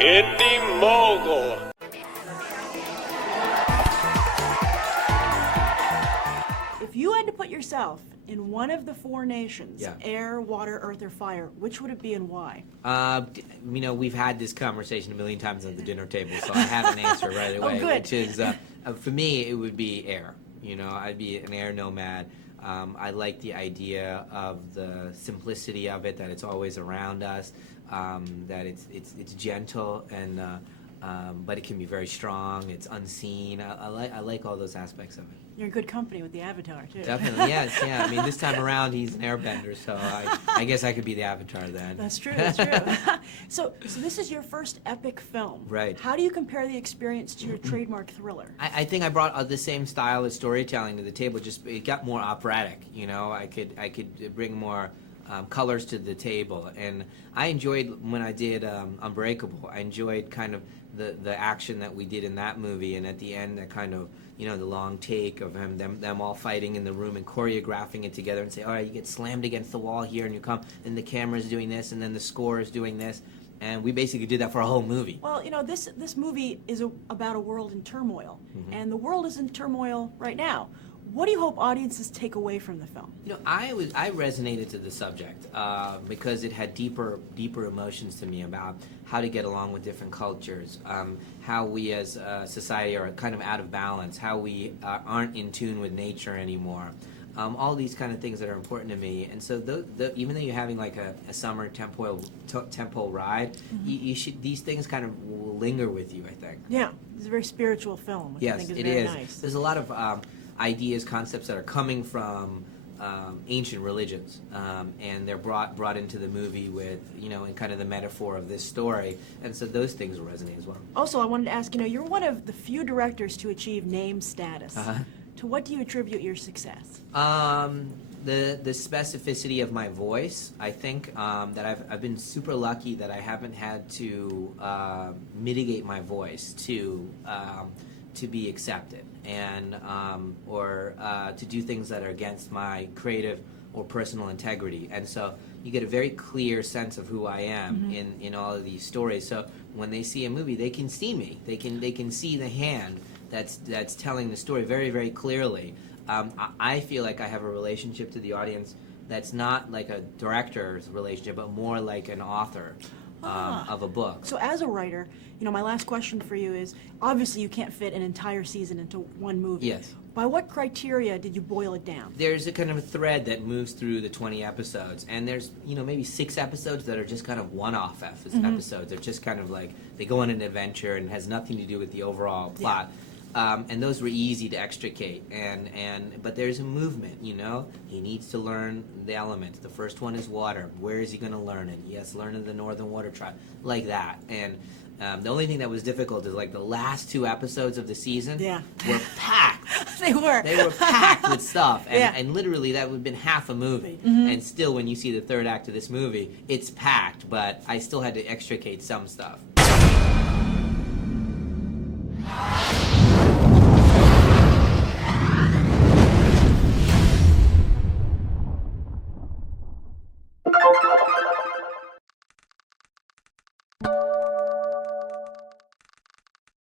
Indie Mogul. If you had to put yourself in one of the four nations, Yeah. air, water, earth, or fire, which would it be and why? We've had this conversation a million times at the dinner table, so I have an answer right away. good. Which is, for me, it would be air. I'd be an air nomad. I like the idea of the simplicity of it, that it's always around us, that it's gentle, and but it can be very strong. It's unseen. I like all those aspects of it. You're in good company with the Avatar, too. Definitely, yes, yeah. This time around, he's an airbender, so I guess I could be the Avatar then. That's true, that's true. So this is your first epic film. Right. How do you compare the experience to your trademark thriller? I think I brought the same style of storytelling to the table, just it got more operatic, I could bring more colors to the table, and I enjoyed when I did Unbreakable. I enjoyed kind of the action that we did in that movie, and at the end that kind of the long take of them all fighting in the room and choreographing it together and say, all right, you get slammed against the wall here and you come, and the camera's doing this and then the score is doing this, and we basically did that for a whole movie. Well, this movie is about a world in turmoil, and the world is in turmoil right now. What do you hope audiences take away from the film? I resonated to the subject because it had deeper emotions to me about how to get along with different cultures, how we as a society are kind of out of balance, how we aren't in tune with nature anymore. All these kind of things that are important to me, and so even though you're having like a summer tempo ride, these things kind of will linger with you, I think. Yeah, it's a very spiritual film, which I think is very nice. There's a lot of ideas, concepts that are coming from ancient religions, and they're brought into the movie with, in kind of the metaphor of this story, and so those things will resonate as well. Also, I wanted to ask, you're one of the few directors to achieve name status. To what do you attribute your success? The specificity of my voice. I think that I've been super lucky that I haven't had to mitigate my voice to be accepted, and or to do things that are against my creative or personal integrity. And so you get a very clear sense of who I am in all of these stories. So when they see a movie, they can see me. They can see the hand that's telling the story very, very clearly. I feel like I have a relationship to the audience that's not like a director's relationship, but more like an author of a book. So as a writer, my last question for you is, obviously you can't fit an entire season into one movie. Yes. By what criteria did you boil it down? There's a kind of a thread that moves through the 20 episodes, and there's, maybe 6 episodes that are just kind of one-off episodes. They're just kind of like, they go on an adventure and has nothing to do with the overall plot. And those were easy to extricate, but there's a movement, He needs to learn the elements. The first one is water. Where is he going to learn it? Yes, learn in the Northern Water Tribe, like that. And the only thing that was difficult is like the last 2 episodes of the season were packed. They were packed with stuff, and literally that would have been half a movie. And still, when you see the third act of this movie, it's packed, but I still had to extricate some stuff.